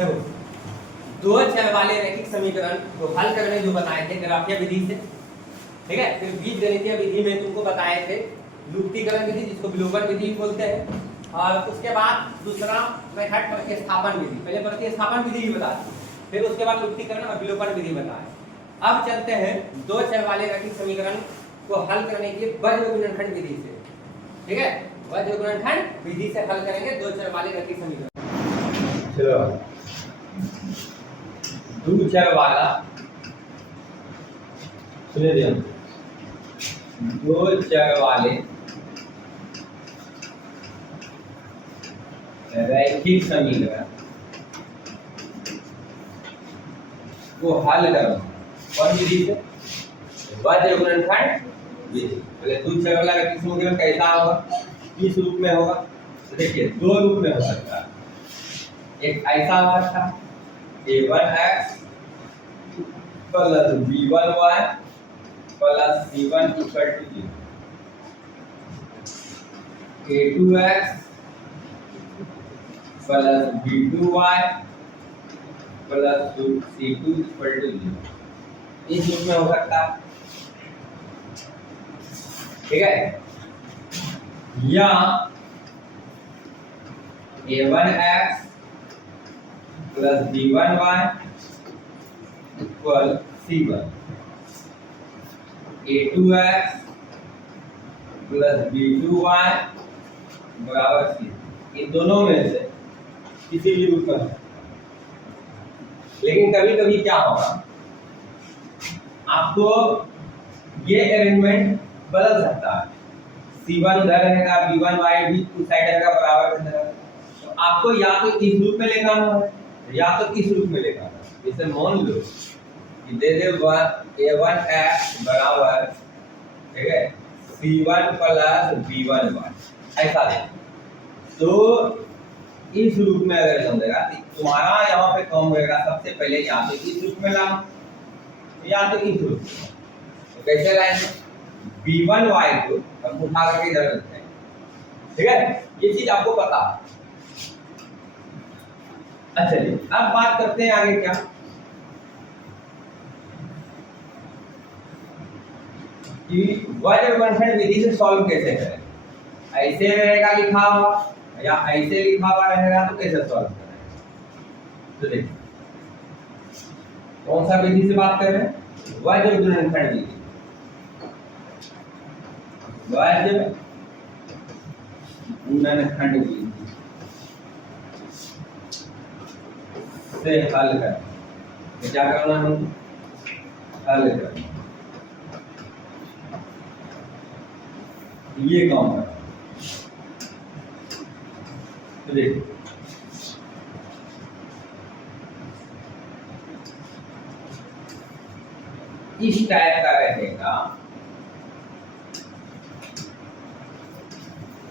देखो, दो चर वाले रैखिक समीकरण को हल करने जो बताए थे ग्राफीय विधि से, ठीक है। फिर बीजगणितीय विधि में तुमको बताए थे लुप्तीकरण विधि, जिसको विलोपन विधि बोलते हैं, और उसके बाद दूसरा मेथड प्रतिस्थापन विधि। पहले प्रतिस्थापन विधि ही बता दी, फिर उसके बाद लुप्तीकरण और विलोपन विधि बताए। अब चलते हैं दो चर वाले रैखिक समीकरण को हल करने के लिए वज्र गुणनखंड विधि से, ठीक है। वज्र गुणनखंड विधि से हल करेंगे दो चर वाले रैखिक समीकरण। चलो, दो चर वाला सुनिए ध्यान, दो चर वाले रैखिक समीकरण को हल करो कौन विधि से? वज्र गुणनखंड विधि। पहले दो चर वाला रैखिक समीकरण कैसा होगा, किस रूप में होगा? तो देखिए, दो रूप में हो सकता है। एक ऐसा हो सकता है a1x plus b1y plus c1 equal to 0, a2x plus b2y plus c2 equal to 0, इस रूप में हो सकता है, ठीक है। या a1x plus b1y equal c1, a2x plus b2y बराबर c। इन दोनों में से किसी भी रूप में। लेकिन कभी कभी क्या होगा, आपको ये अरेंजमेंट बदल सकता है। c1 उधर रहेगा, b1y भी उस साइड रहेगा, बराबर रहेगा। तो आपको या तो इस रूप में लेकर आना है या तो इस रूप में लेकर आना है। जैसे मान लो कि दे दे a1x बराबर, ठीक है, c1 प्लस b1y, ऐसा दे। तो इस रूप में अगर समझेगा तो तुम्हारा यहाँ पे काम होगा, सबसे पहले या तो इस रूप में लाओ या तो इस रूप में। तो कैसे लाएंगे? b1y को हम उठा करके इधर रखते हैं, ठीक है। ये चीज आपको पता है। अच्छा जी, अब बात करते हैं आगे क्या कि वज्र गुणनखंड विधि से सॉल्व कैसे करें। ऐसे रहेगा लिखा हुआ या ऐसे लिखा हुआ रहेगा, तो कैसे सॉल्व करें? तो देखिए, कौन सा विधि से बात कर रहे हैं? वज्र गुणनखंड विधि। वज्र गुणनखंड विधि से हल कर, तो क्या करना है? हल कर, ये काम है। तो देखिए, इस टाइप का रहेगा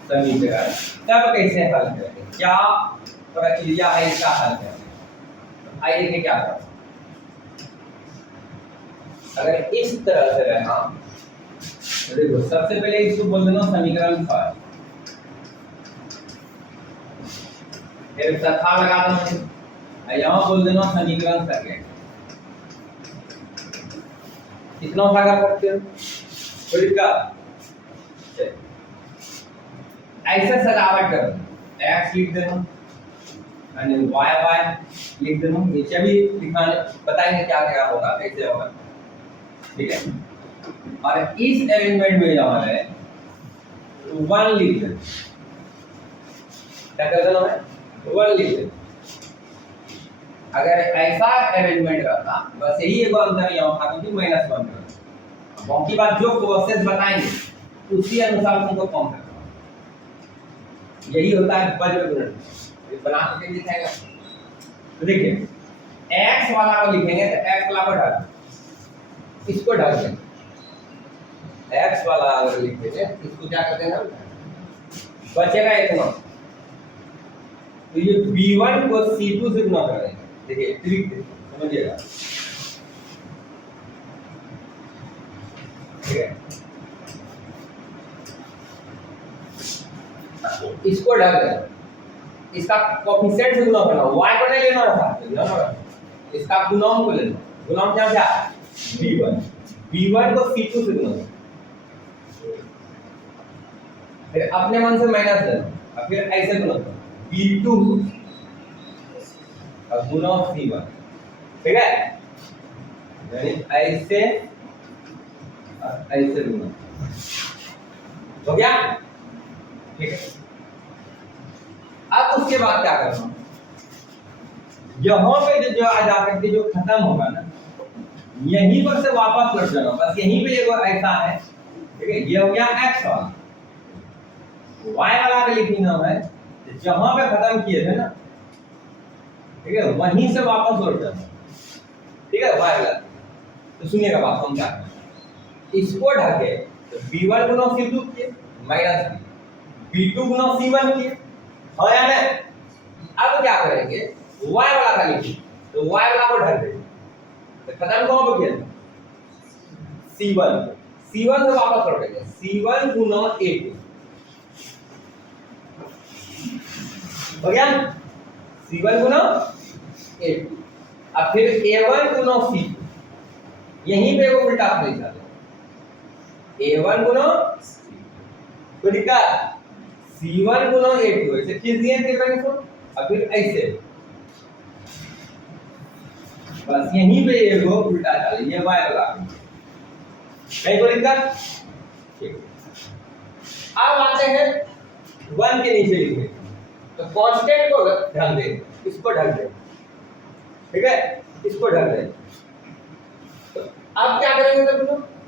समीकरण, तब कैसे हल करेंगे, क्या प्रक्रिया है इसका हल करने? आइए देखें क्या करें। अगर इस तरह से रहना तो देखो, सबसे पहले इसको बोल देना समीकरण फर्स्ट, फिर तथा लगा देना, यहाँ बोल देना समीकरण सेकंड। कितना सा कर सकते हो? फिर क्या ऐसे सजावट करो, x लिख देना और y लिख देना, नीचे भी लिखाने बताएंगे क्या क्या होगा, कैसे होगा, ठीक है। और इस अरेंजमेंट में जहाँ है 1 लिख देना, क्या कर देना है? 1 लिख देना। अगर ऐसा अरेंजमेंट रहता, बस यही एक अंतर यहाँ था कि -1 करना। बाकी बात जो प्रोसेस बताएंगे उसी अनुसार तुमको काम करना, यही होता है वज्र गुणनखंड। बना के दिखाएगा। तो देखिए, x वाला को लिखेंगे तो x वाला को ढक, इसको ढक देंगे। x वाला अगर लिखेंगे इसको क्या करते हैं हम, बचेगा इतना। तो ये b1 को c2 से गुणा कर देंगे। देखिए ट्रिक समझिएगा, ठीक है। इसको ढक देना, इसका कोएफिशिएंट से गुना करना, y को नहीं लेना है साथ में, ध्यान रखना इसका गुणन को लेना, गुणन क्या क्या b1, b1 को c2 से गुना, फिर अपने मन से माइनस देना, फिर ऐसे गुना b2 और गुना c1, ठीक है, यानी ऐसे और ऐसे गुना हो गया, ठीक है। अब उसके बाद क्या करना, यहाँ पे जो आ जाकर के जो खत्म होगा ना, यहीं पर से वापस लौट जाना, बस यहीं पे एगो ऐसा है, ठीक है, ये हो गया x वाला, y वाला का लिखना है जहां पे खत्म किए थे ना, ठीक है, वहीं से वापस लौट जाना, ठीक है, y वाला। तो सुनिएगा बात, हम क्या करें, इसको ढके तो b1 गुना c2 किए माइनस b2 गुना c1 किए, हाँ या नहीं। अब क्या करेंगे, y वाला का लिखिए, तो y वाला को ढक देंगे, तो खत्म कहां पे किया, c1 से वापस लौटेंगे, c1 गुना a2 हो गया, c1 गुना a2, अब फिर a1 गुना c2, यहीं पे वो उल्टा आप लिखा दो, a1 गुना तो लिखा c1 गुना a2, ऐसे खींच दिए फिर मैंने इसको, अब फिर ऐसे बस यहीं पे ये वो उल्टा डाले, ये y वाला कहीं को लिखा, ठीक। अब आते हैं 1 के नीचे लिखे, तो कांस्टेंट को ढक दे, इसको ढक दे, ठीक है, इसको ढक दे। तो अब क्या करेंगे, तो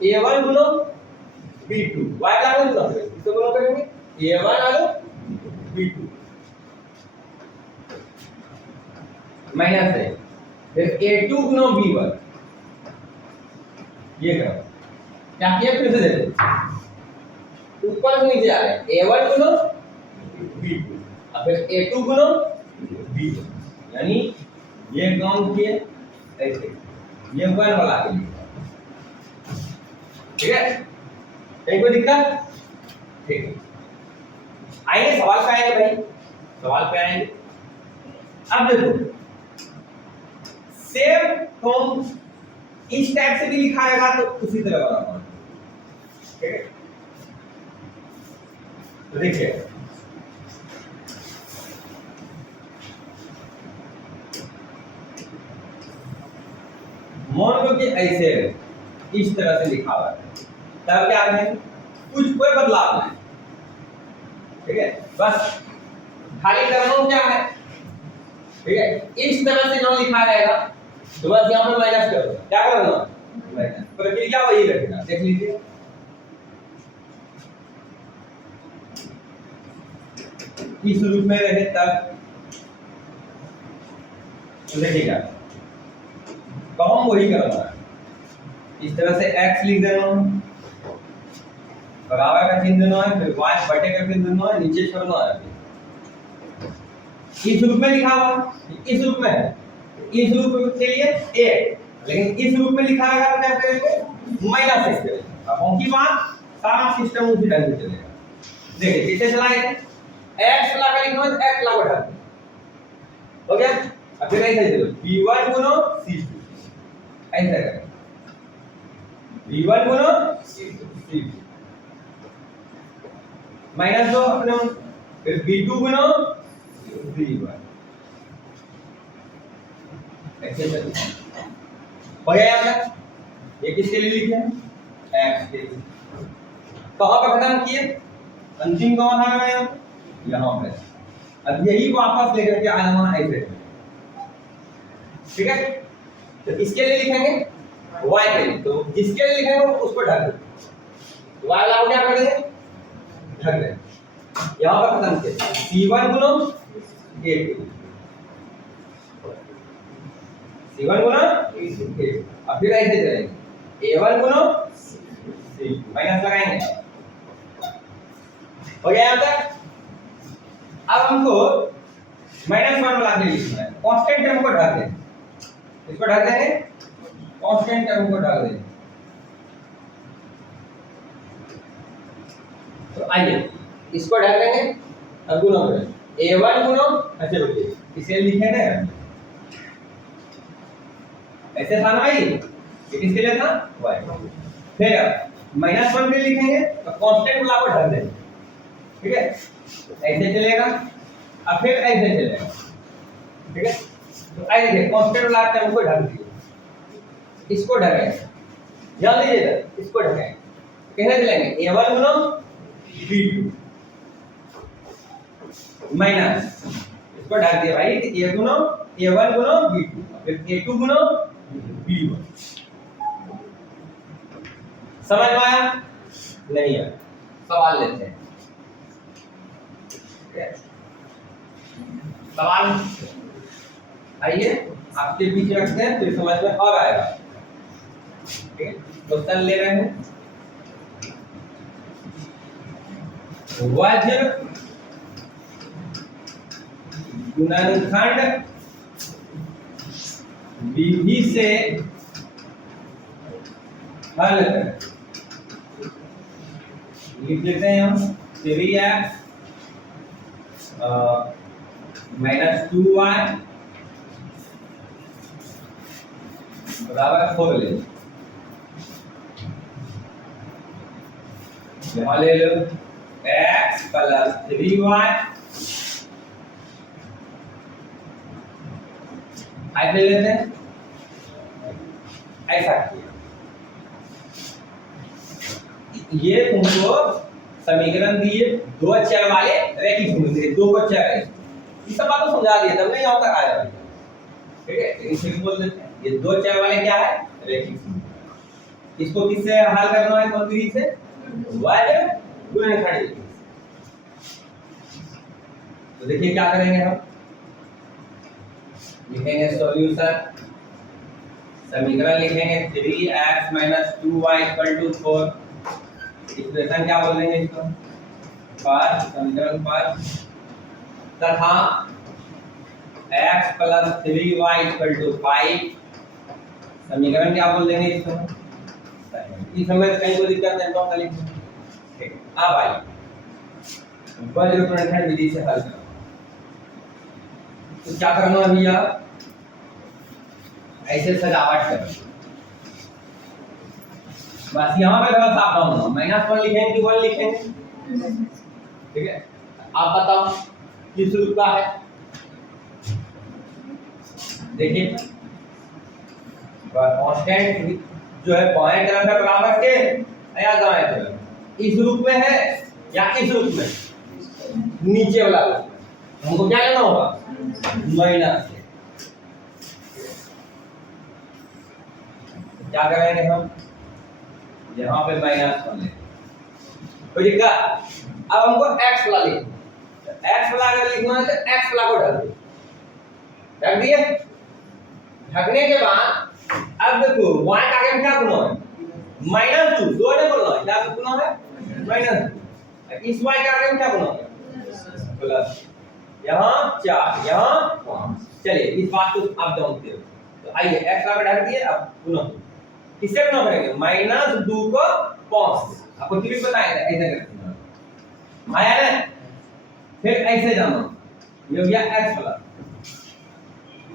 a1 गुना b2, y का गुना करेंगे, इसको गुना करेंगे a1 और b2 माइनस है, फिर a2 गुना b1, ये करो, क्या किया, फिर से देखो ऊपर से नीचे आ रहे हैं, a1 गुना b2 और फिर a2 गुना b1, यानी ये काम किए ऐसे, ये 1 वाला के लिए, ठीक है, कहीं कोई दिक्कत, ठीक है। आएंगे सवाल पे, आएंगे भाई, सवाल पे आएंगे। अब देखो सेम फॉर्म इस टाइप से भी लिखा आएगा तो उसी तरह बनाना, ठीक है। तो देखिए मान लो कि ऐसे इस तरह से लिखा हुआ है, तब क्या करें, कुछ कोई बदलाव नहीं, ठीक है, बस खाली करना क्या है, ठीक है, इस तरह से जो लिखा रहेगा तो बस यहाँ पर माइनस कर दो, क्या करना, माइनस, प्रक्रिया वही रहेगा, देख लीजिए, इस रूप में रहे तब तो देखिएगा काम वही करना है, इस तरह से x लिख देना है, बराबर का चिन्ह देना है, फिर y बटे का चिन्ह देना है, नीचे छोड़ना है, इस रूप में लिखा हुआ, इस रूप में है, इस रूप के लिए a, लेकिन इस रूप में लिखा है तो क्या करेंगे, माइनस x करेंगे, अब उनकी बात सारा सिस्टम उसी ढंग से चलेगा, देखिए किसे चलाएंगे, x ला का लिखना है, x ला को ढक दो, हो गया, अब फिर ऐसे दे दो b1 गुना c2, ऐसा करें b1 गुना c2 माइनस दो अपने, फिर b2 गुना b1, ऐसे चलिए, हो गया यहाँ, ये किसके लिए लिखे हैं, x के लिए, कहाँ पर खत्म किए, अंतिम कौन है यहाँ पे, अब यही वापस लेकर के आना ऐसे, ठीक है। तो इसके लिए लिखेंगे y के लिए, तो जिसके लिए लिखेंगे उसको ढक दो, y वाला को क्या कर देंगे, ढक देंगे, यहाँ पर खत्म किया, c1 गुना a2, c1 गुना a2, अब फिर ऐसे चलेंगे a1 गुना c2, माइनस लगाएंगे, हो गया यहाँ तक। अब हमको माइनस 1 वाला के लिखना है, कांस्टेंट टर्म को ढक देंगे, इसको ढक देंगे, कांस्टेंट टर्म को ढक देंगे, तो आइए इसको ढक देंगे, अब गुना करें A1 गुना, अच्छा रुकिए इसे लिखे ना ऐसे था ना भाई, ये किसके लिए था y। फिर -1 के लिए लिखेंगे तो कांस्टेंट वाला को ढक देंगे, ठीक है, ऐसे चलेगा अब फिर ऐसे चलेगा, ठीक है। तो आई देखिए कांस्टेंट वाला टर्म को ढक दिए, इसको ढकेंगे, ध्यान दीजिएगा इसको ढकेंगे, कैसे चलेंगे A1 गुना B2 माइनस इसको ढक दिया भाई A1 गुना B2 फिर A2 गुना B1। समझ में आया नहीं है, सवाल लेते हैं, सवाल आइए आपके बीच रखते हैं फिर समझ में और आएगा, ठीक है। क्वेश्चन ले रहे हैं वज्र गुणनखंड विधि से हल लिख लेते हैं हम 3x -2y बराबर 4 ले यहाँ ले लो x + 3y ऐसे लेते हैं ऐसा किया, ये तुमको समीकरण दिए दो चर वाले रैखिक समीकरण, दो को चर है, ये सब बात तो समझा दिया तब नहीं यहाँ तक आया, ठीक है। लेकिन फिर बोल देते हैं ये दो चर वाले क्या है रैखिक समीकरण, इसको किससे हल करना है कौन विधि से वज्र गुणनखंड। तो देखिए क्या करेंगे हम, लिखेंगे सॉल्यूशन, समीकरण लिखेंगे 3x - 2y = 4, इक्वेशन क्या बोल देंगे इसको 5, समीकरण 5 तथा x + 3y = 5, समीकरण क्या बोल देंगे इसको, इस समय कहीं कोई दिक्कत नहीं तो खाली ठीक। अब आइए वज्र गुणनखंड विधि से हल करो, तो क्या करना है भैया ऐसे सजावट करो, बस यहाँ पे थोड़ा सावधान होना, -1 लिखेंगे कि 1 लिखेंगे, ठीक है। आप बताओ किस रूप का है, देखिए कांस्टेंट जो है बाएं तरफ है बराबर के या दाएं तरफ, इस रूप में है या इस रूप में, नीचे वाला रूप, हमको क्या लेना होगा माइनस, क्या करेंगे हम यहाँ पे -1 ले, तो लिखा अब हमको x वाला लिखना, x वाला अगर लिखना है तो x वाला को ढक दिए, ढकने के बाद अब देखो y का आगे क्या गुना है -2, दो ने बोलना है क्या गुना है -2, इस y का आगे क्या गुना है प्लस, यहाँ 4 यहाँ 5, चलिए इस बात को आप जानते हो, तो आइए x का ढक दिए, अब गुना किससे गुना करेंगे -2 को 5 से, आपको ट्रिक बताया था ऐसे करना आया ना, फिर ऐसे जाना, ये हो गया x वाला,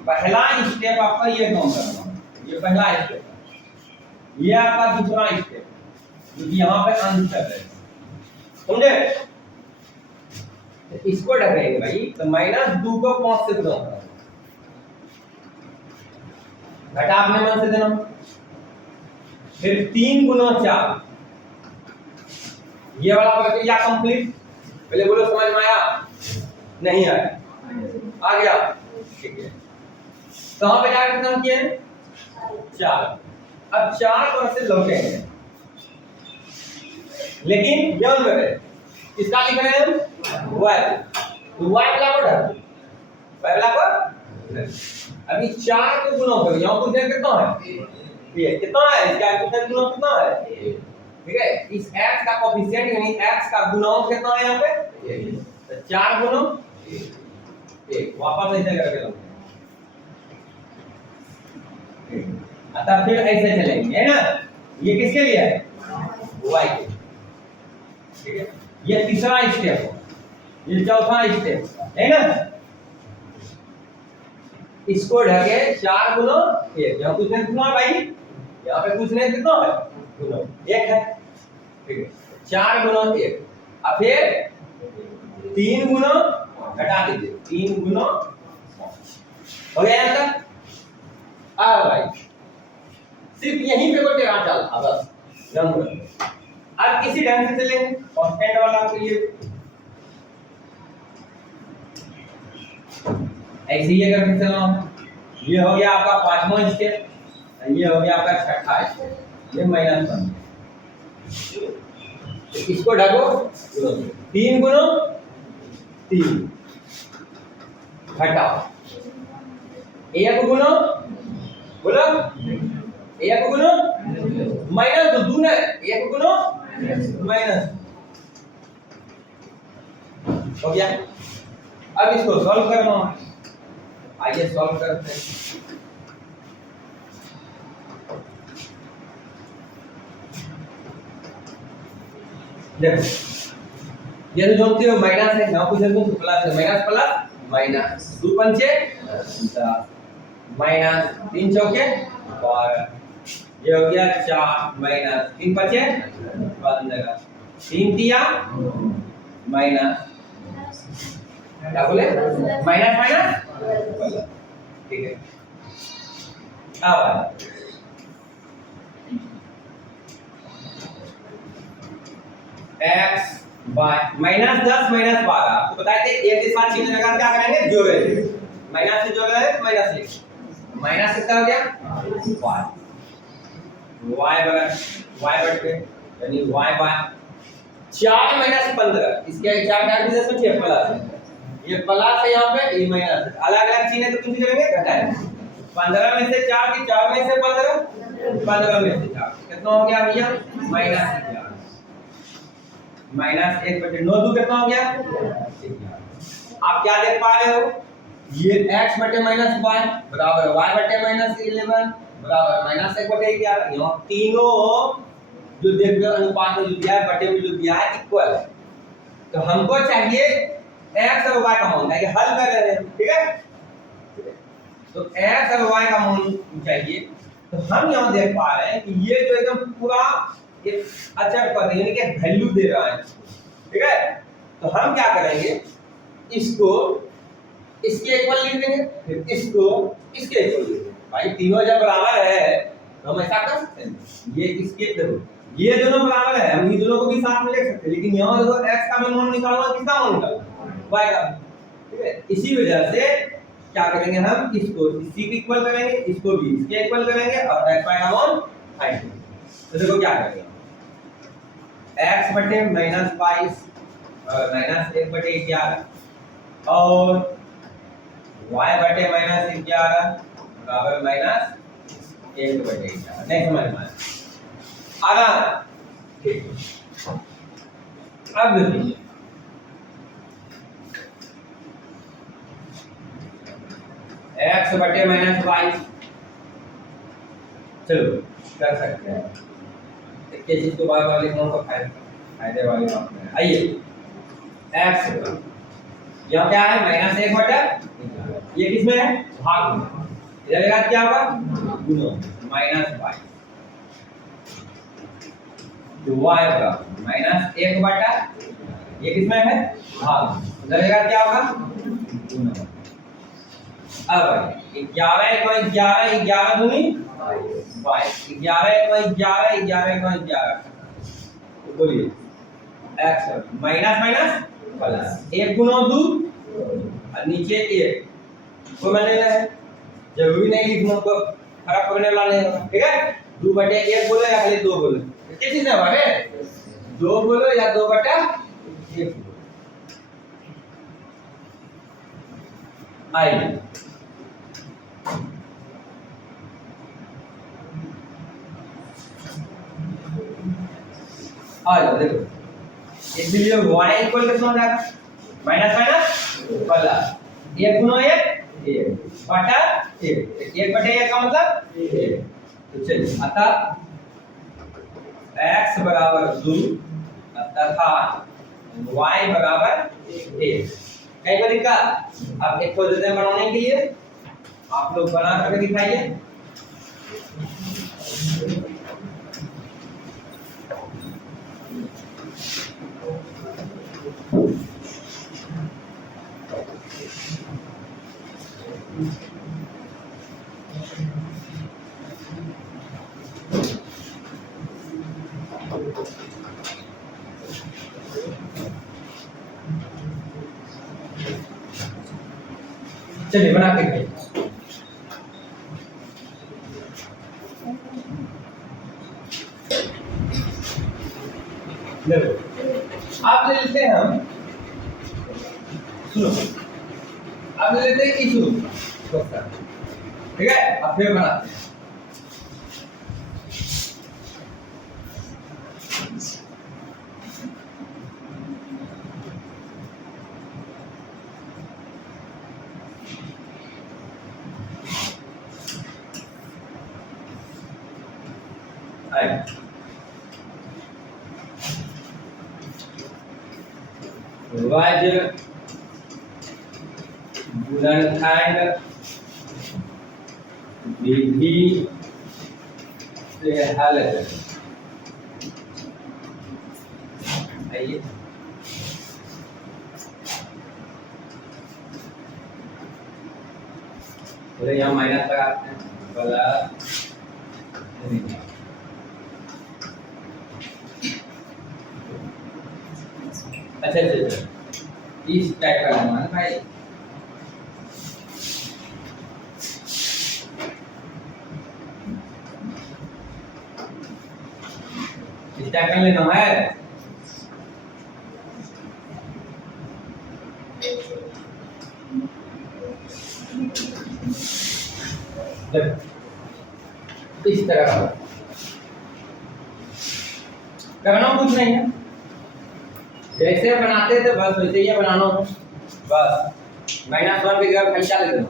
पहला स्टेप आपका ये काम करना है, ये पहला स्टेप, ये आपका दूसरा स्टेप जो कि यहाँ पे आंसर है, समझे। तो इसको ढकेंगे भाई, तो -2 को 5 से गुना करो, घटा अपने मन से देना, फिर 3 गुना 4, ये वाला प्रक्रिया कंप्लीट, पहले बोलो समझ में आया नहीं आया, आ गया, ठीक है। कहां पे जाकर खत्म किए 4, अब 4 पर से लौटेंगे, लेकिन ध्यान में इसका लिख रहे हैं हम y, तो y वाला को ढक, y वाला को अभी 4 को गुना करो, यहाँ कुछ कितना है ये कितना है, इसका कोएफिशिएंट गुना कितना है, ठीक है। इस x का कोएफिशिएंट यानी x का गुणांक कितना है यहाँ पे, तो 4 गुना 1, वापस ऐसे करके लो, तब फिर ऐसे चलेंगे है ना, ये किसके लिए है y के, ठीक है। ये तीसरा स्टेप हो, ये चौथा स्टेप है ना। इसको ढके 4 गुना 1, यहाँ कुछ नहीं कितना भाई, यहाँ पे कुछ नहीं कितना है गुना 1 है, ठीक है 4 गुना 1, अब फिर 3 गुना घटा दीजिए 3 गुना हो गया यहाँ तक। भाई सिर्फ यहीं पे कोई टेढ़ा चल बस नंबर। अब किसी ढंग से चलेंगे कांस्टेंट वाला के लिए ऐसे ही अगर चलना। ये हो गया आपका 5वां स्टेप, ये हो गया आपका 6ठा स्टेप, ये -1। इसको ढको 3 गुना 3 घटाओ 1 गुना बोलो 1 गुना माइनस 2 ना 1 गुना माइनस हो गया। अब इसको सॉल्व करना है, आइए सॉल्व करते हैं। देखो ये जो जानते हो माइनस है, यहाँ कुछ नहीं प्लस है, माइनस प्लस माइनस 2 पंचे 10 माइनस 3 चौके 12, ये हो गया 4 माइनस 3 पंचे 15, 3 तिया माइनस क्या बोले माइनस माइनस, ठीक है। अब x बाय -10 -12 आपको बताए थे एक के साथ चिन्ह लगा क्या करेंगे जोड़ेंगे, माइनस से जोड़ रहे हैं माइनस लिख माइनस कितना हो गया y y बटे यानी y बाय 4 - 15, इसके 4 काट दीजिए इसमें 6 प्लस है, ये प्लस है यहाँ पे ये माइनस, अलग-अलग चिन्ह तो कुछ करेंगे घटाएंगे 15 में से 4 की 4 में से 15 15 में से 4 कितना हो गया भैया -4 -1 बटे 9 2 कितना हो गया 11। आप क्या देख पा रहे हो ये x बटे -y बराबर y बटे -11 बराबर -1 बटे 11, यहाँ तीनों जो देख रहे हो अनुपात में जो दिया है बटे में जो दिया है इक्वल है, तो हमको चाहिए x और y का मान, ये हल कर रहे हैं ठीक है, तो x और y का मान चाहिए। तो हम यहाँ देख पा रहे हैं कि ये जो एकदम पूरा एक अचर पद है यानी कि वैल्यू दे रहा है, ठीक है। तो हम क्या करेंगे इसको इसके इक्वल लिख देंगे, फिर इसको इसके इक्वल लिख देंगे। भाई तीनों जब बराबर है तो हम ऐसा कर सकते हैं, ये इसके देखो ये दोनों बराबर है, हम इन दोनों को भी साथ में लिख सकते हैं, लेकिन यहाँ देखो x का भी मान निकालना, किसका मान निकालना y का, ठीक है। इसी वजह से क्या करेंगे हम इसको इसी को इक्वल करेंगे, इसको भी इसके इक्वल करेंगे और x y का मान फाइंड। तो देखो क्या करेंगे x बटे -22 -1 बटे 11 और y बटे -11 बराबर -1 बटे 11, नहीं समझ में आया ठीक है। अब देखिए x बटे -22 चलो कर सकते हैं, एक चीज को बार बार लिखना तो फायदे वाली बात है। आइए x यहाँ क्या है -1 बटा, ये किसमें है भाग में, इधर का क्या होगा गुना -y, तो y बराबर -1 बटा, ये किसमें है भाग, इधर का क्या होगा गुना। अब 11 को 11 11 दूनी 22, 11 को 11 11 को 11, तो बोलिए x माइनस माइनस प्लस 1 गुना 2 और नीचे 1 को मैंने है, जरूरी नहीं लिखना को फर्क पड़ने वाला नहीं होगा, ठीक है। 2 बटे 1 बोलो या खाली 2 बोलो, किस चीज है बाबे 2 बोलो या 2 बटा 1 बोलो। आइए आ जाओ देखो, इसलिए y इक्वल कितना हो जाएगा माइनस माइनस प्लस 1 गुना 1 1 बटा 1, 1 बटे 1 का मतलब 1, तो चलिए अतः x बराबर 2 तथा y बराबर एक। कहीं पर दिक्कत? अब एक को देते हैं बनाने के लिए, आप लोग बना करके दिखाइए। चलिए बना के दिखाइए। आप ले लेते हैं हम, सुनो, आप ले लेते हैं इशू, ठीक है? अब फिर बनाते हैं। वज्र गुणनखंड विधि से हल करें। आइए बोले यहाँ माइनस लगाते हैं, प्लस अच्छा अच्छा इस टाइप का बनाना है भाई। इस टाइप का लेना है। इस तरह का करना कुछ नहीं है, जैसे बनाते थे बस वैसे ही बनाना है। बस -1 की जगह खर्चा ले देना।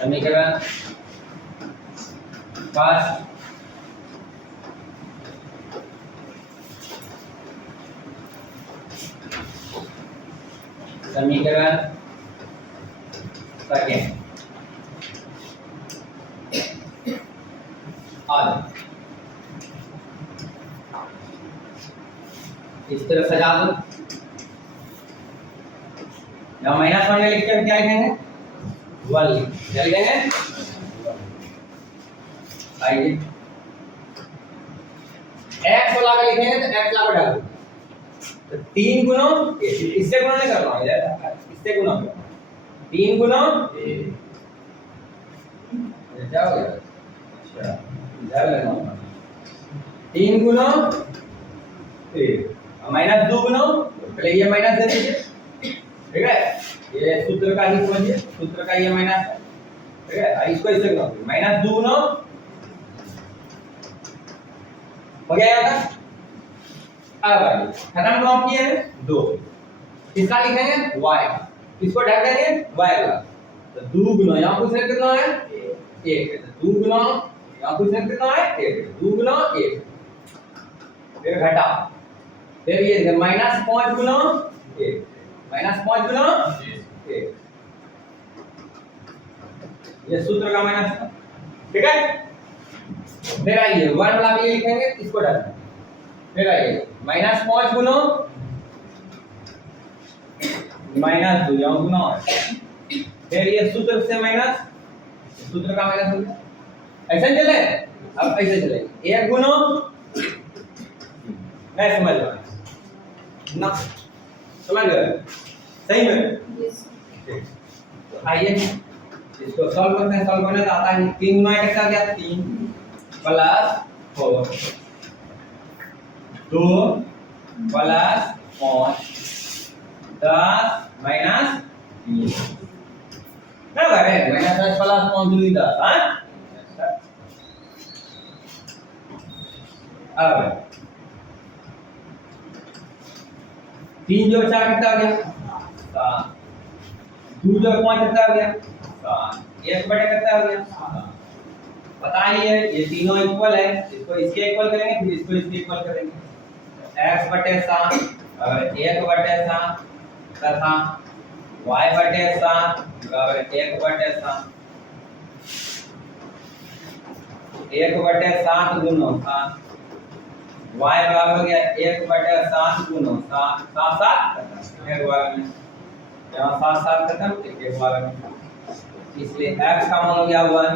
समीकरण फर्स्ट समीकरण सेकेंड इस तरह सजा दो। यहाँ -1 में लिखते हैं क्या लिखेंगे? 1 क्या लिखेंगे? आइए x वाला का लिखेंगे तो x वाला डाल दो। तो 3 गुना इससे गुना नहीं करना है, इससे गुना करना 3 गुना क्या हो गया? अच्छा इधर लगाऊंगा 3 गुना -2 गुना, पहले ये माइनस दे दीजिए, ठीक है? ये सूत्र का ही समझिए, सूत्र का ये माइनस है, ठीक है? इसको इससे गुना -2 गुना हो गया यहाँ तक। अब आइए खत्म कौन किए हैं? 2 इसका लिखेंगे y, इसको ढक देंगे y का, तो 2 गुना यहाँ कुछ लिख कितना है 1, 2 गुना यहाँ कुछ लिख कितना है 1, 2 गुना 1, फिर घटा, फिर ये -5 गुना 1, -5 गुना 1, ये सूत्र का माइनस, ठीक है? फिर आइए 1 वाला भी लिखेंगे, इसको डालेंगे, फिर आइए -5 गुना -2 यहाँ गुना, फिर ये सूत्र से माइनस, सूत्र का माइनस हो गया, ऐसे चले। अब ऐसे चले 1 गुना नहीं समझ रहा ना, समझ गए सही में? तो आइए इसको सॉल्व करते हैं। सॉल्व करने तो आता है 3 गुना कितना आ गया? 3 प्लस 4 2 प्लस 5 10 माइनस 3 क्या कर रहे हैं? -10 प्लस 5 दूनी 10, हाँ? अब 3 जो 4 कितना आ गया? 7 2 जो 5 कितना आ गया? 7 1 बटे कितना आ गया? पता ही है ये तीनों इक्वल है, इसको इसके इक्वल करेंगे फिर इसको इसके इक्वल करेंगे। x बटे 7 बराबर 1 बटे 7 तथा y बटे 7 बराबर 1 बटे 7। 1 बटे 7 गुना 7 y बराबर हो गया 1 बटे 7 गुना 7 7 7 एक बार में यहाँ 7 7 खत्म एक बार में, इसलिए x का मान हो गया 1,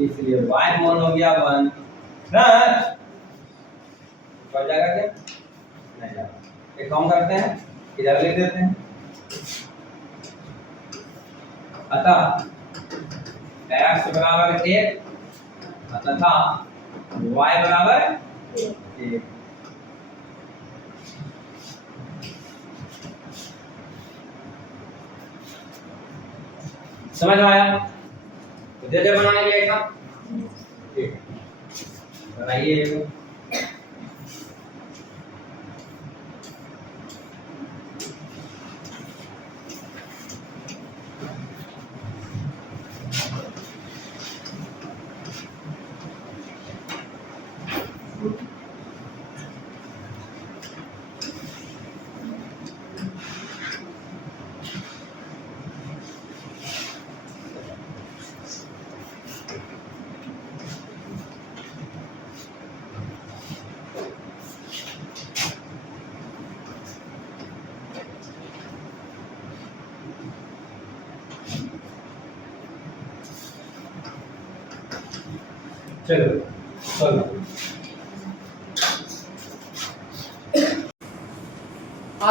इसलिए y मान हो गया 1 ना बढ़ जाएगा क्या नहीं जाएगा। एक काम करते हैं इधर लिख देते हैं, अतः x बराबर 1 तथा y बराबर 1। समझ में आया? तो दे बनाने के लिए ऐसा ठीक बनाइए। चलो चलो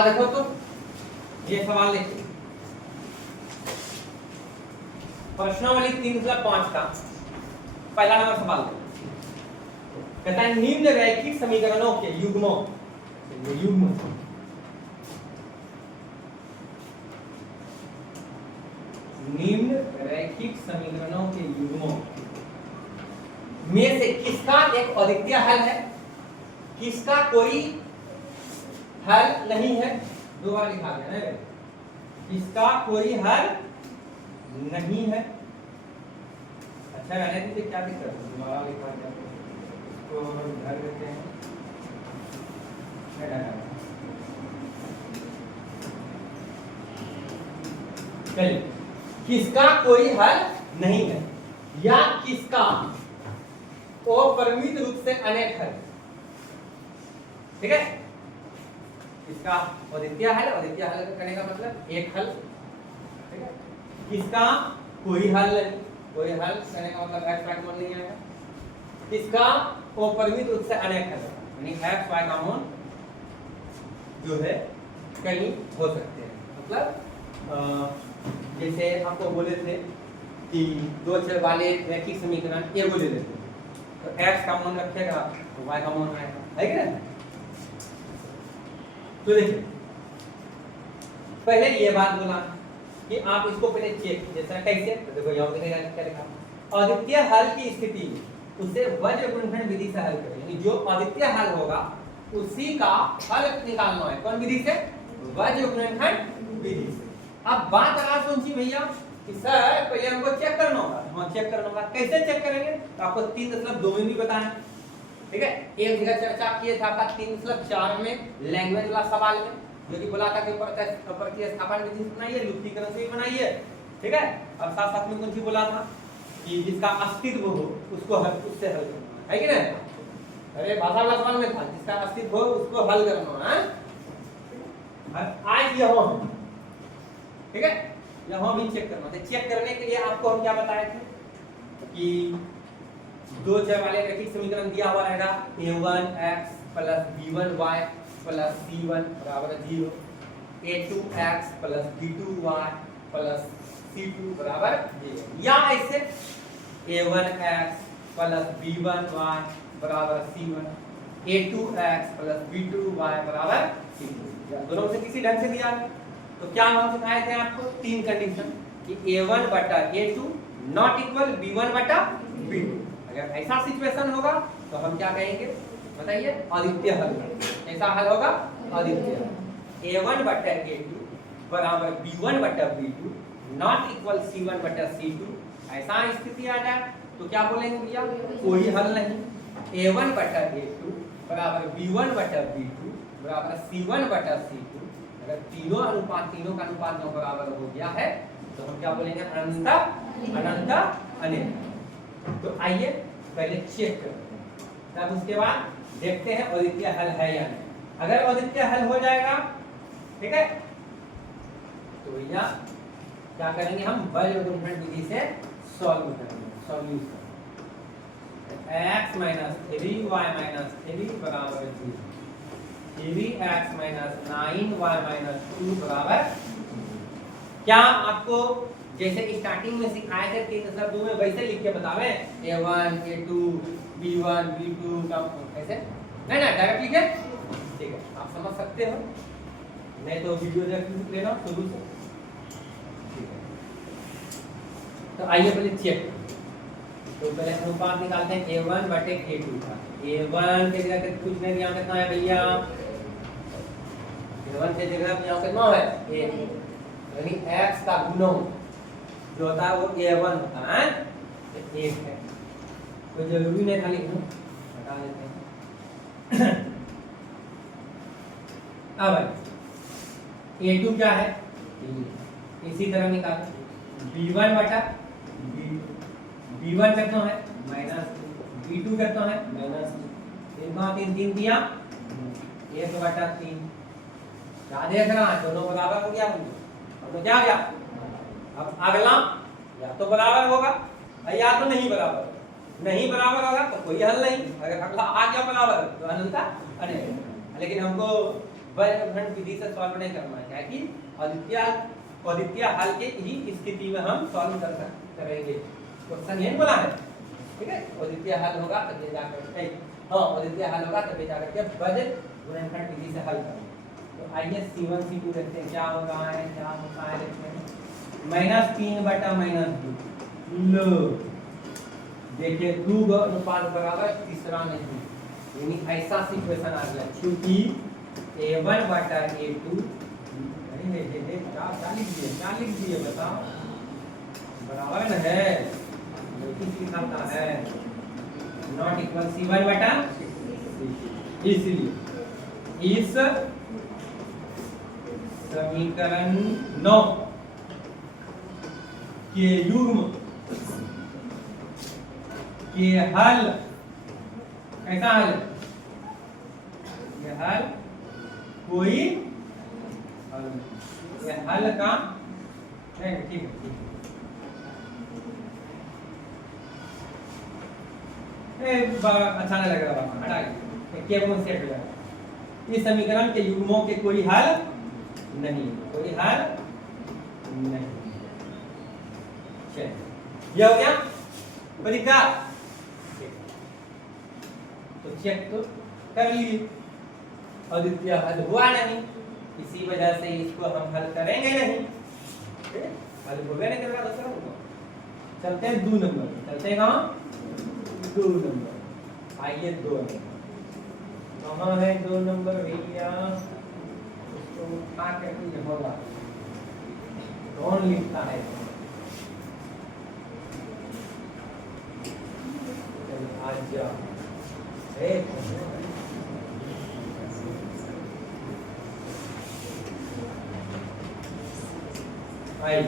देखो तो ये सवाल देखिए, प्रश्नावली 3/5 का पहला नंबर सवाल कहता है निम्न रैखिक समीकरणों के युग्मों निम्न रैखिक समीकरणों के युग्मों में से किसका एक अद्वितीय हल है, किसका कोई हल नहीं है। दो बार लिखा गया है, किसका कोई हल नहीं है। अच्छा रहने दीजिए, क्या दिक्कत है, दोबारा लिखा गया इसको हम घर देते हैं। चलिए, किसका कोई हल नहीं है या किसका अपरिमित रूप से अनेक हल, ठीक है। इसका अद्वितीय हल करने का मतलब एक हल, ठीक है। किसका कोई हल नहीं, कोई हल करने का मतलब x y का मान नहीं आएगा। किसका अपरिमित रूप से अनेक हल, यानी x y का मान जो है कहीं हो सकते हैं। मतलब जैसे आपको बोले थे कि दो चर वाले रैखिक समीकरण एगो ले लेते हैं, तो x का मान रखेगा तो y का मान आएगा, है कि नहीं। तो देखिए पहले ये बात बोला कि आप इसको पहले चेक, जैसा कैसे, तो देखो यहाँ देखिएगा क्या लिखा, अद्वितीय हल की स्थिति में उसे वज्र गुणनखंड विधि से हल करें, यानी जो अद्वितीय हल होगा उसी का हल निकालना है। कौन विधि से? वज्र गुणनखंड विधि से। अब बात अगर सोचिए भैया कि सर पहले हमको चेक करना होगा, हाँ चेक करना होगा, कैसे चेक करेंगे, तो आपको 3.2 में भी बताएं, ठीक है। एक जगह चर्चा किए थे आपका 3.4 में लैंग्वेज वाला सवाल में, जो कि बोला था कि प्रतिस्थापन विधि से बनाइए, लुप्तीकरण से भी बनाइए, ठीक है। अब साथ साथ में कौन सी बोला था कि जिसका अस्तित्व हो उसको उससे हल करना है कि नहीं। अरे भाषा वाला सवाल में था जिसका अस्तित्व हो उसको हल करना है। आज यहाँ ठीक है, यहाँ भी चेक करना है। चेक करने के लिए आपको हम क्या बताए थे कि दो चर वाले रैखिक समीकरण दिया हुआ रहेगा a1x + b1y + c1 = 0, a2x + b2y + c2 = 0, या ऐसे a1x + b1y = c1, a2x + b2y = c2। दोनों से किसी ढंग से दिया है, तो क्या हम सिखाए थे आपको तीन कंडीशन कि a1 बटा a2 नॉट इक्वल b1 बटा b2। अगर ऐसा सिचुएशन होगा तो हम क्या कहेंगे बताइए, अद्वितीय हल। ऐसा हल होगा अद्वितीय हल। a1 बटा a2 बराबर b1 बटा b2 नॉट इक्वल c1 बटा c2, ऐसा स्थिति आ जाए तो क्या बोलेंगे भैया, कोई हल नहीं। a1 बटा a2 बराबर b1 बटा b2 बराबर c1 बटा c2। अगर तीनों का अनुपात 9 बराबर हो गया है तो हम क्या बोलेंगे, अनंत अनंत अनंत। तो आइए पहले चेक करते हैं, तब उसके बाद देखते हैं अद्वितीय हल है या नहीं। अगर अद्वितीय हल हो जाएगा, ठीक है, तो भैया क्या करेंगे, हम बलवृद्धि विधि से सॉल्व करेंगे। Solution x minus 3y minus 3 बराबर 0, 3x माइनस 9y माइनस 2 बराबर। क्या आपको जैसे स्टार्टिंग में सिखाए थे 3 शब्दों में वैसे लिख के बतावे, a1 a2 b1 b2 का ऐसे नहीं ना, डायरेक्ट लिखे, ठीक है, आप समझ सकते हो, नहीं तो वीडियो देख लेना शुरू से, ठीक है। तो आइए पहले चेक, तो पहले अनुपात निकालते हैं a1 बटे a2 का। a1 के जगह कुछ नहीं, यहाँ कितना है भैया, a1 के जगह यहाँ कितना है a, यानी x का गुणन जो होता है वो a1 होता है, तो 1 है, कोई जरूरी नहीं था लिखना, हटा देते हैं। अब a2 क्या है, इसी तरह निकालते b1 बटा b1 कितना है -2, b2 कितना है -2, इनका 3 दिया 1 बटा 3। क्या देख रहा है, दोनों बराबर हो गया, अब तो क्या हो गया, अब अगला या तो बराबर होगा या तो नहीं बराबर, नहीं बराबर होगा तो कोई हल नहीं, अगर अगला आ गया बराबर तो अनंत अनंत। लेकिन हमको बलवृद्धि विधि से सॉल्व नहीं करना है, क्या कि अद्वितीय हल के ही स्थिति में हम सॉल्व करेंगे। क्वेश्चन यही बोला है, ठीक है, अद्वितीय हल होगा तब जाकर, हाँ अद्वितीय हल होगा तब जाकर के बलवृद्धि विधि से हल करेंगे। तो आइए C1 C2 देखते हैं क्या होगा है, क्या होता है, देखते हैं -3 बटा -2, लो देखिए 2 अनुपात बराबर तीसरा नहीं, यानी ऐसा सिचुएशन आ गया, क्योंकि a1 बटा a2, क्या लिख दिए बताओ, बराबर न है, लिखाता है नॉट इक्वल C1 बटा, इसलिए इस समीकरण 9 के युग्म के हल, कैसा हल, ये हल कोई हल, ये हल का नहीं, ठीक है, अच्छा नहीं लग रहा, हटाइए, केवल सेट हो जाएगा। इस समीकरण के युग्मों के कोई हल नहीं, कोई हल नहीं, यह हो गया परीक्षा, तो चेक तो कर लीजिए, अद्वितीय हल हुआ नहीं, इसी वजह से इसको हम हल करेंगे नहीं, हल हो गया नहीं करेगा दूसरा होगा। चलते हैं 2 नंबर, चलते हैं कहाँ, 2 नंबर, आइए 2 नंबर, कहाँ है 2 नंबर भैया, उसको उठा करके होगा, कौन लिखता है, आज आई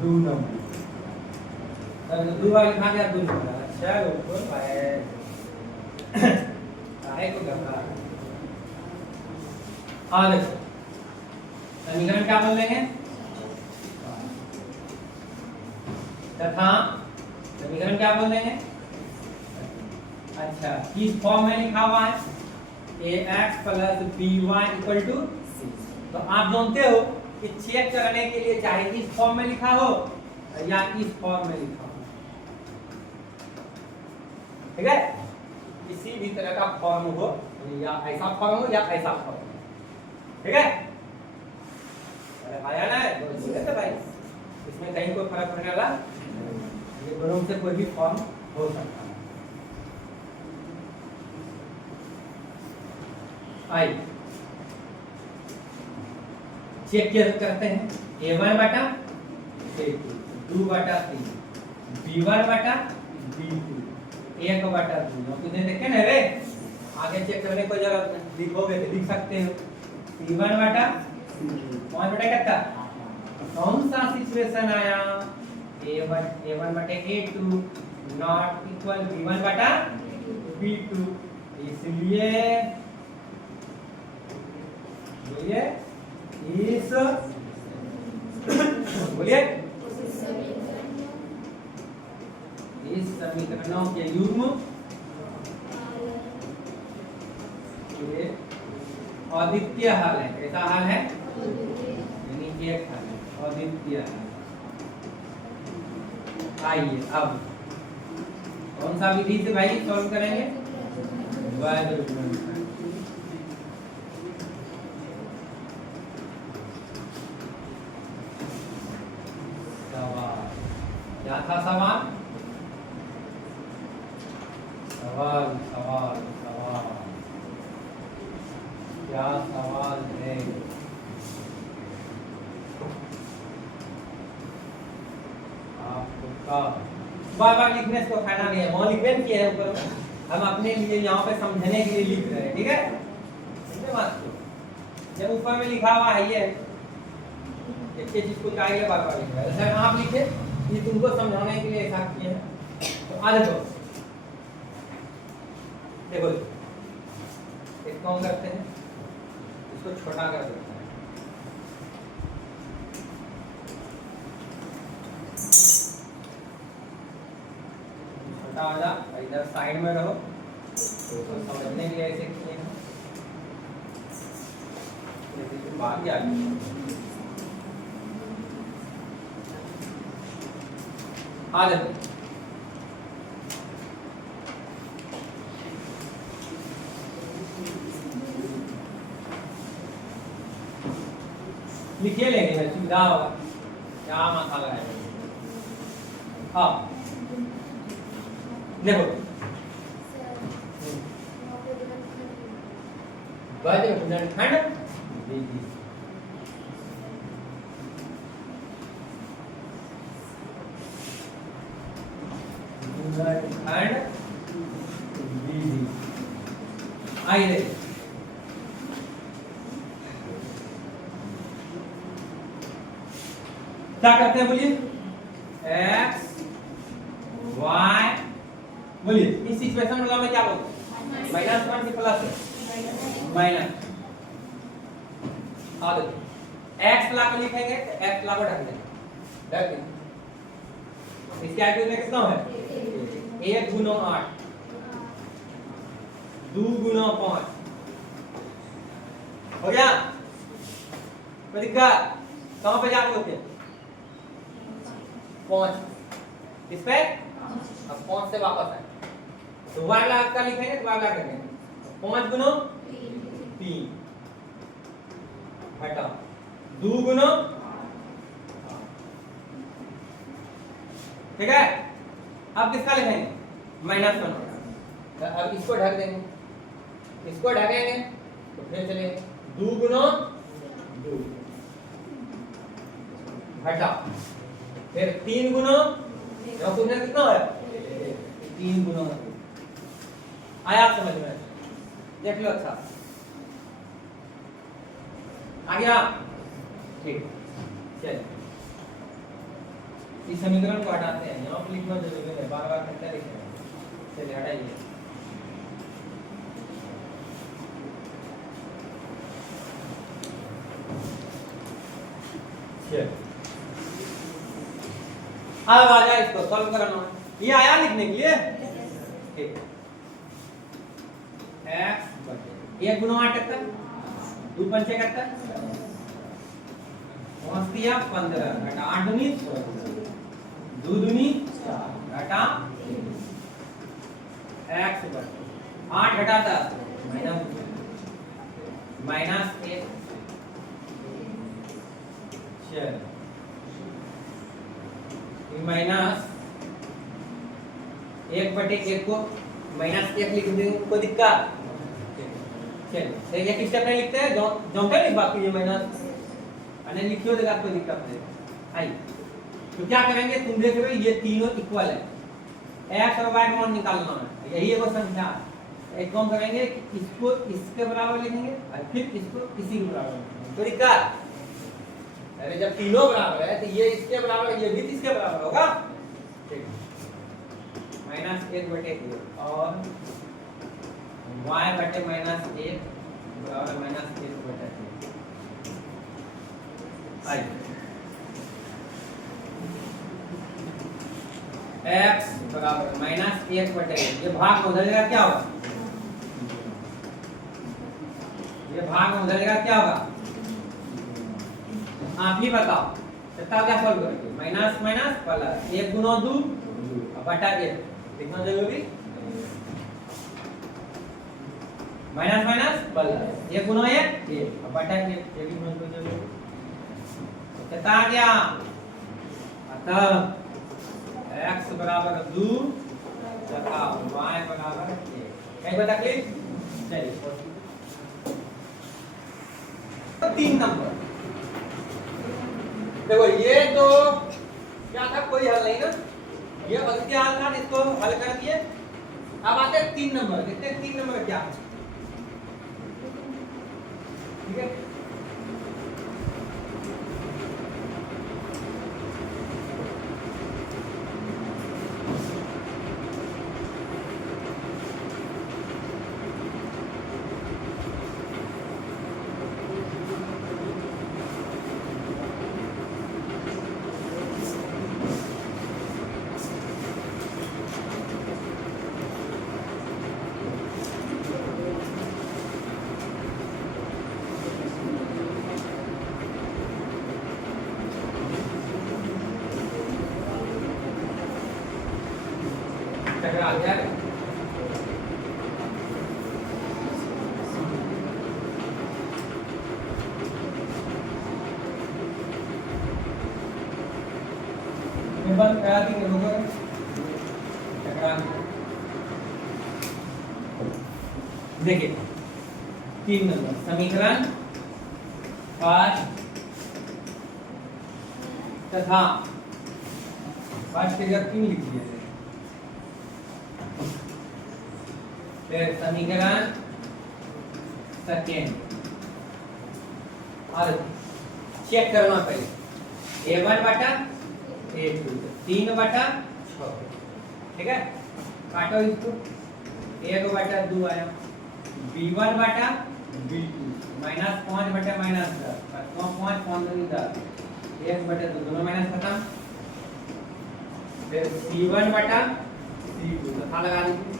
दो नंबर, दो बार लिखा गया 2 नंबर, अच्छा ऊपर काहे को गंगा। और समीकरण क्या बोल देंगे, तथा समीकरण क्या बोल देंगे, अच्छा किस फॉर्म में लिखा हुआ है, ax plus by equal to c। तो आप जानते हो कि चेक करने के लिए चाहे इस फॉर्म में लिखा हो या इस फॉर्म में लिखा हो, ठीक है, किसी भी तरह का फॉर्म हो, या ऐसा फॉर्म हो या ऐसा फॉर्म, ठीक है, आया ना बोले तो भाई, इसमें कहीं कोई फर्क पड़ने वाला, ये दोनों से कोई भी फॉर्म हो सकता है। आई चेक करते हैं a1 बटा a2 2 बटा 3 b1 बटा b2 1 बटा 2 तुझे देखे ना रे आगे चेक करने को जरूरत नहीं लिखोगे तो लिख सकते हो c1 बटा 5 बटा कितना कौन सा सिचुएशन आया a1 बटे a2 नॉट इक्वल b1 बटा b2 इसलिए बोलिए इस बोलिए इस समीकरणों के युग्म अद्वितीय हल है कैसा हल है यानी एक हल है अद्वितीय हल आइए अब कौन सा विधि से भाई सॉल्व करेंगे द्वैध गुणनखंड क्या था सवाल सवाल सवाल सवाल क्या सवाल है आपका बार बार लिखने से फायदा नहीं है वहां लिखने किया है ऊपर में हम अपने लिए यहाँ पे समझने के लिए लिख रहे हैं ठीक है इसमें बात को जब ऊपर में लिखा हुआ है ये एक चीज को चाहिए बार बार लिख रहे हैं सर आप लिखे ये तुमको समझाने के लिए ऐसा किया है तो आ देखो देखो एक काम करते हैं इसको छोटा कर देते हैं छोटा वाला इधर साइड में रहो तो समझने के लिए ऐसे किए हैं जैसे बात ही आ गई आ देखो लिखे लेंगे मैं सुविधा होगा क्या मसाला है हाँ देखो द्वैध गुणनखंड विधि गुणनखंड विधि आइए क्या करते हैं बोलिए x y बोलिए इस सिचुएशन में क्या बोलते हैं माइनस 1 से प्लस माइनस आ देखो x ला को लिखेंगे तो x ला को ढक देंगे इसके आगे में कितना है 1 गुना 8 2 गुना 5 हो गया कोई दिक्कत कहां पे जाके होते हैं 5 इस पे अब 5 से वापस आए तो y लाख का लिखेंगे तो y लाख करेंगे 5 गुना 3 हटा 2 गुना ठीक है अब किसका लिखेंगे -1 तो अब इसको ढक देंगे इसको ढकेंगे तो फिर चलेंगे 2 गुना 2 हटा फिर 3 गुना यहाँ तुमने कितना है 3 गुना आया आप समझ में देख लो अच्छा आ गया ठीक चलिए इस समीकरण को हटाते हैं यहाँ पर लिखना जरूरी है बार बार करते लिखना चलिए हटाइए अब आ जाए इसको सॉल्व करना ये आया लिखने के लिए ठीक x 1 गुना 8 कितना 2 पंचे कितना 15 घटा 8 दूनी 2 दूनी 4 घटा x बटा 8 घटाता माइनस 1 चल माइनस 1/1 को -1 लिख देंगे कोई दिक्कत चलिए एक स्टेप नहीं लिखते हैं जो जो लिख बाकी ये माइनस अने लिखियो देगा कोई दिक्कत नहीं। आई तो क्या करेंगे, तुम देख रहे हो ये तीनों इक्वल है, x और y का मान निकालना है, यही एगो संख्या है। एक काम करेंगे कि इसको इसके बराबर लिखेंगे और फिर इसको इसी के बराबर लिखेंगे। तो दिक्कत, अरे जब तीनों बराबर है तो ये इसके बराबर, ये भी इसके बराबर होगा, ठीक है। -1/1 और y बटे -1 बराबर -1/2। आई x बराबर -1/1, ये भाग में उधर जाएगा क्या होगा, ये भाग में उधर जाएगा क्या होगा, आप ही बताओ। तब क्या सॉल्व करेंगे, माइनस माइनस प्लस 1 गुना 2 बटा 1 लिखना जरूरी, माइनस माइनस प्लस 1 गुना 1 बटा 1 ये भी लिखना जरूरी। तो कितना आ गया, अतः x बराबर 2 तथा y बराबर 1। कहीं बता क्लिक, चलिए 3 नंबर। देखो ये तो क्या था, कोई हल नहीं ना, ये अद्वितीय हल था, इसको हल कर दिए। अब आते हैं 3 नंबर, देखते हैं 3 नंबर क्या है, ठीक है। टकरा जाए बंद करा दी लोगों ने टकरा। देखिए 3 नंबर समीकरण 5 तथा 5 के जगह 3 लिख दिया, फिर समीकरण सेकेंड और चेक करना पहले a1 बटा a2 3 बटा 6, ठीक है। काटो इसको, 1 बटा 2 आया, b1 बटा b2 -5 बटा -10 5 5 10 1 बटा 2 दोनों माइनस खत्म, फिर c1 बटा c2 तथा लगा दीजिए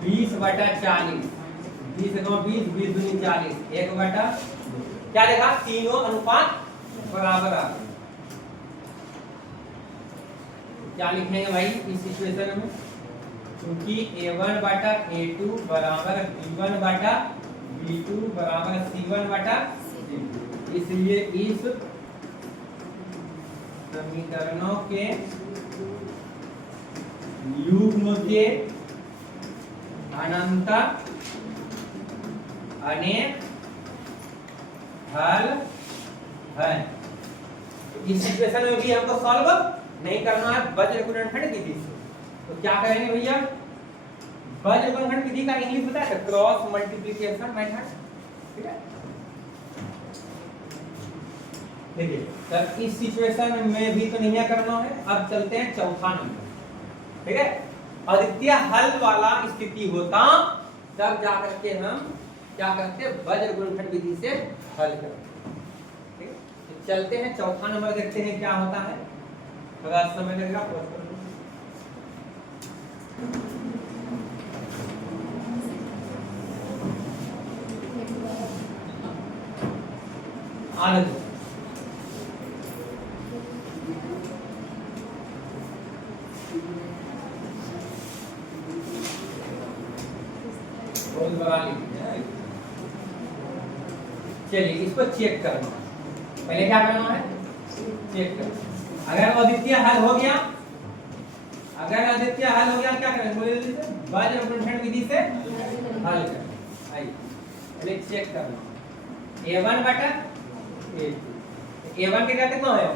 20 बटा 40 20 को 20 20 दूनी 40 1 बटा क्या देखा, तीनों अनुपात बराबर आ गए। क्या लिखेंगे भाई इस सिचुएशन में, क्योंकि a1 बटा a2 बराबर b1 बटा b2 बराबर c1 बटा c2, इसलिए इस समीकरणों के युग्म के अनंत अनेक हल है। इस सिचुएशन में भी हमको सॉल्व नहीं करना है वज्र गुणनखंड विधि से, तो क्या करेंगे भैया, वज्र गुणनखंड विधि का इंग्लिश पता है, क्रॉस मल्टीप्लिकेशन मेथड, ठीक है। देखिए सर इस सिचुएशन में भी तो नहीं करना है, अब चलते हैं चौथा नंबर, ठीक है। अद्वितीय हल वाला स्थिति होता तब जा करके हम क्या करते, वज्र गुणनखंड विधि से हल करते, ठीक है। तो चलते हैं चौथा नंबर, देखते हैं क्या होता है, थोड़ा समय लगेगा पॉज कर लो। आनंद चलिए इसको चेक करना, पहले क्या करना है, चेक करना। अगर अद्वितीय हल हो गया, अगर अद्वितीय हल हो गया क्या करें, बोले वज्र गुणनखंड विधि से हल करें। आइए पहले चेक करना, a1 बटा A1 के क्या कितना है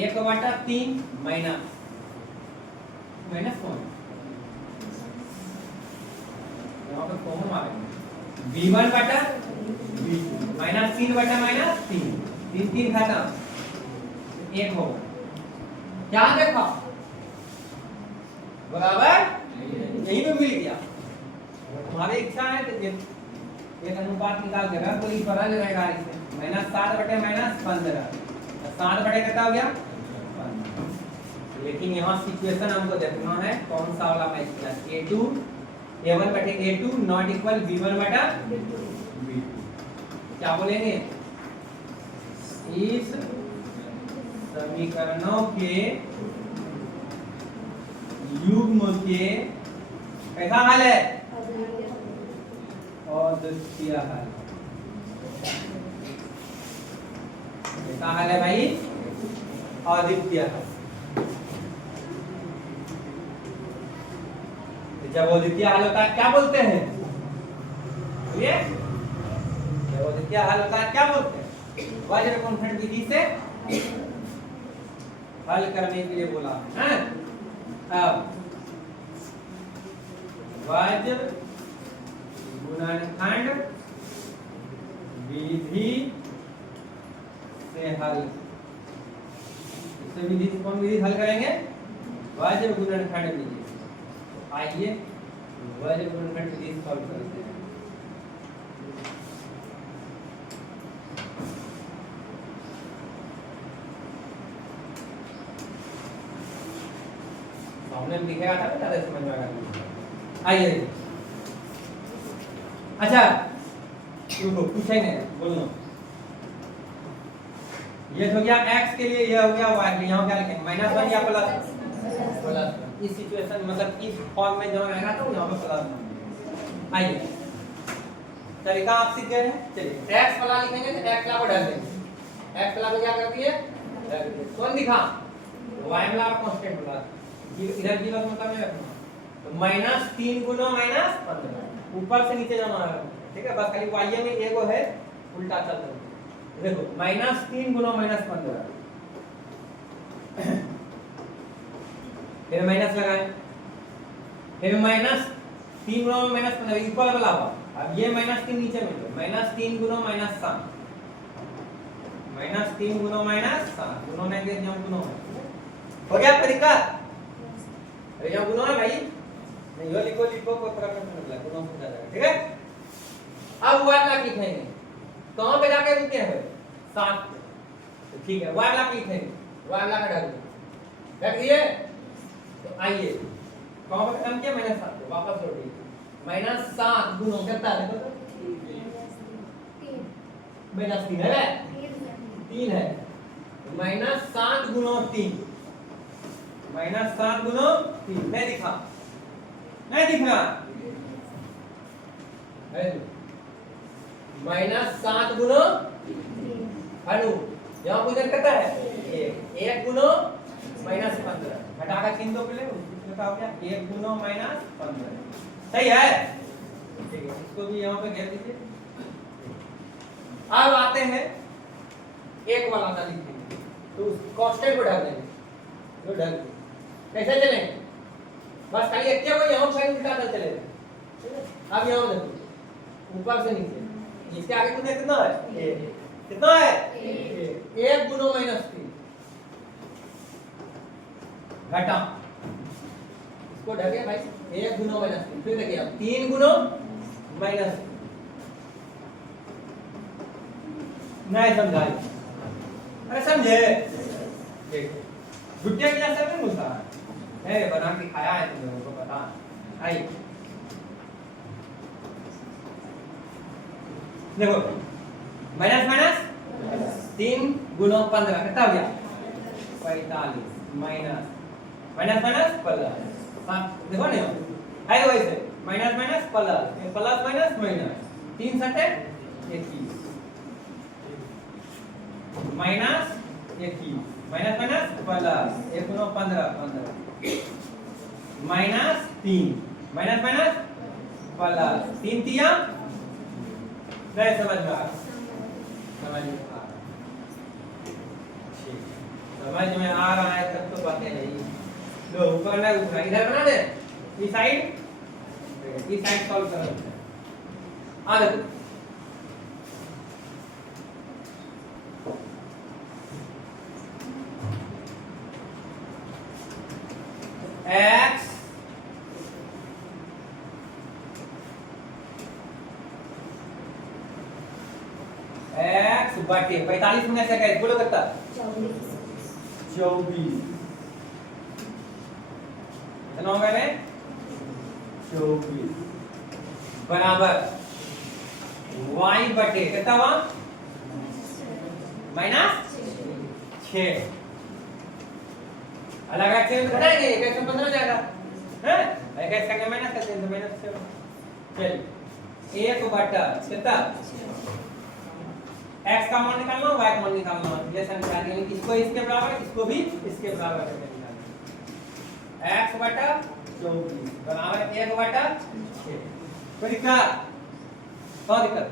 1 बटा 3 माइनस कौन यहाँ पे कॉमन मारेंगे B1 बटा B2 माइनस 3 बटा माइनस 3 3 खत्म 1 होगा क्या देखा बराबर यही पे मिल गया तुम्हारी इच्छा है तो एक अनुपात निकाल के रख कोई फर्क रहेगा इसमें माइनस 7 बटे माइनस 15 7 बटे कितना हो गया 15 लेकिन यहाँ सिचुएशन हमको देखना है कौन सा वाला मैच किया A2 A1 बटे A2 नॉट इक्वल B1 बटा B2 क्या बोलेंगे इस समीकरणों के युग्म के कैसा हल है अद्वितीय हल कैसा हल है भाई अद्वितीय हल जब अद्वितीय हल होता है क्या बोलते हैं बोलिए जब अद्वितीय हल होता है क्या बोलते हैं वज्र गुणनखंड विधि से हल करने के लिए बोला है अब वज्र गुणनखंड विधि से हल इस विधि से कौन विधि हल करेंगे वज्र गुणनखंड विधि तो आइए वज्र गुणनखंड विधि सॉल्व करते हैं सामने में दिखेगा था ज्यादा समझ में आएगा आइए अच्छा रुको पूछेंगे बोलो ये हो गया x के लिए ये हो गया y के लिए यहाँ क्या लिखेंगे -1 या प्लस इस सिचुएशन मतलब इस फॉर्म में जब आएगा तो यहाँ पे प्लस आइए तरीका आप सीख गए हैं चलिए x वाला लिखेंगे तो x वाला को डाल देंगे x वाला को क्या करती है कौन दिखा y वाला कांस्टेंट वाला इधर की बात मतलब है तो -3 गुना -15 ऊपर से नीचे जाना है ठीक है बस खाली y में एगो है उल्टा चल रहा है देखो -3 गुना -15 फिर माइनस लगाएं फिर -3 गुना -15 इक्वल वाला हुआ अब ये -3 नीचे में -3 गुना -7 -3 गुना -7 दोनों में दे दिया गुना हो गया तरीका अरे यहाँ गुना है भाई नहीं यो लिखो कोई फर्क नहीं पड़ेगा गुना हो जाएगा ठीक है अब y ला लिखेंगे कहां पे जाके रुके हैं 7 तो ठीक है y ला लिखेंगे y ला का डाल दो रख दिए तो आइए कहां पे खत्म किया -7 तो वापस जोड़ दीजिए -7 गुना कितना है देखो -3 है 3 है -7 गुना 3 -7 गुना 3 नहीं दिख रहा है -7 गुना अनु यहाँ पूछन करता है 1 गुना -15 घटा का चिन्ह दो पहले क्या हो गया 1 गुना -15 सही है ठीक है इसको भी यहाँ पे घेर दीजिए अब आते हैं एक वाला ना लिखेंगे तो कांस्टेंट को डाल देंगे जो डाल कैसे चलेंगे बस खाली एक क्या यहाँ साइड उल्टा कर चलेगा अब यहाँ देखो ऊपर से नीचे इसके आगे कितना कितना है कितना है 1 गुना -3 घटा इसको ढके भाई 1 गुना -3 फिर देखिए अब 3 गुना -3 नहीं समझाई अरे समझे देखो गुटिया की जैसे नहीं घुसा है बना के खाया है तुम लोगों को पता आइए देखो -3 गुना 15 कितना हो गया 45 माइनस प्लस देखो नहीं है तो वैसे माइनस प्लस माइनस 3 सटे 21 माइनस 21 माइनस प्लस 1 गुना 15 माइनस 3 माइनस प्लस 3 तिया नहीं समझ में आ समझ में आ रहा है? ठीक, समझ में आ रहा है तब तो बातें नहीं। लो ऊपर ना ऊपर इधर बना दे, इस साइड सॉल्व करो। आ देखो x बटे 45 में से कैसे बोलो कितना 24 कितना होगा रे 24 बराबर y बटे कितना हुआ -6। अलग अलग चीज घटाएंगे कैसे 15 हो जाएगा हैं कैसे करके माइनस करते हैं तो -6। चलिए 1 बटा कितना x का मान निकालना y का मान निकालना ये संख्या यानी किसको इसके बराबर किसको भी इसके बराबर करके निकालना x बटा 24 बराबर 1 बटा 6। कोई दिक्कत कौन दिक्कत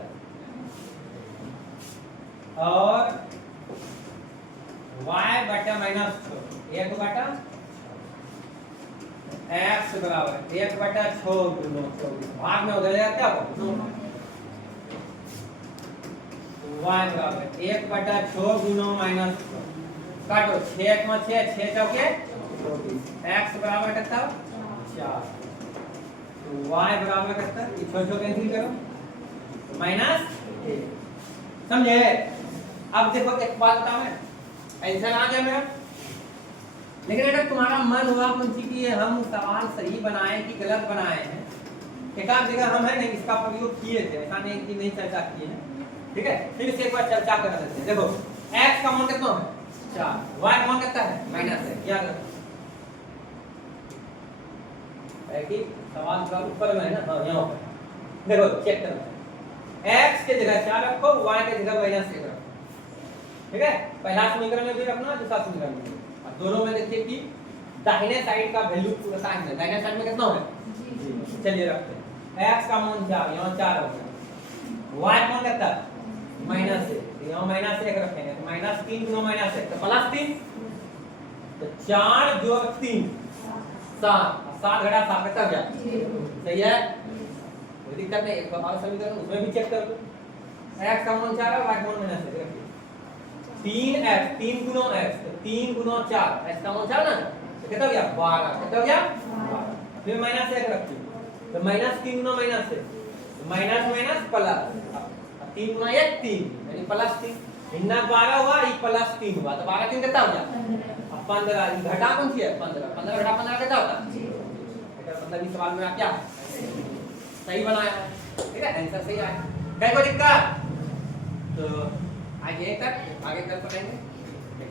और y बटा -6 1 बटा x बराबर 1 बटा 6 गुना 24 भाग में उधर जाएगा क्या y बराबर 1 बटा 6 गुना -6 काटो 6 1 में 6 6 चौके 24 x बराबर कितना 4 तो y बराबर कितना ये छोटे कैंसिल करो -1 समझे। अब देखो एक बात बताऊं मैं आंसर आ गया मेरा, लेकिन अगर तुम्हारा मन हुआ मुंशी कि हम सवाल सही बनाए कि गलत बनाए हैं, एक आध जगह हम है नहीं इसका प्रयोग किए थे, ऐसा नहीं कि नहीं चर्चा किए हैं, ठीक है। फिर से एक बार चर्चा कर लेते हैं। देखो x का मान कितना है 4 y का मान कितना है -1 याद रखो है कि सवाल का ऊपर में है ना हां यहां पर देखो चेक करो x के जगह 4 रखो y के जगह -1 रखो, ठीक है। पहला समीकरण में भी रखना दूसरा समीकरण में, और दोनों में देखिए कि दाहिने साइड का वैल्यू पूरा साइन है, दाहिने साइड में कितना है जी। चलिए रखते हैं x का मान 4 यहां 4 हो गया, y का मान कितना -1 यहां -1 रखेंगे तो -3 गुना -1 तो +3 तो 4 जोड़ 3 7 7 घटा 7 कितना गया सही है। कोई दिक्कत नहीं, एक और समीकरण उसमें भी चेक कर लो x का मान 4 है y का मान -1 रखिए 3x 3 गुना x तो 3 गुना 4 x का मान 4 ना तो कितना गया 12 कितना गया 12 फिर -1 रखिए तो -3 गुना -1 तो माइनस प्लस 3 गुना 1 3 यानी +3 इतना 12 हुआ ये +3 हुआ तो 12 3 कितना हो गया 15 घटा कौन सी है 15 15 घटा 15 कितना होता है मतलब इस सवाल में क्या सही बनाया है, ठीक है आंसर सही आया। कहीं कोई दिक्कत तो आगे तक आगे कर पाएंगे ठीक है।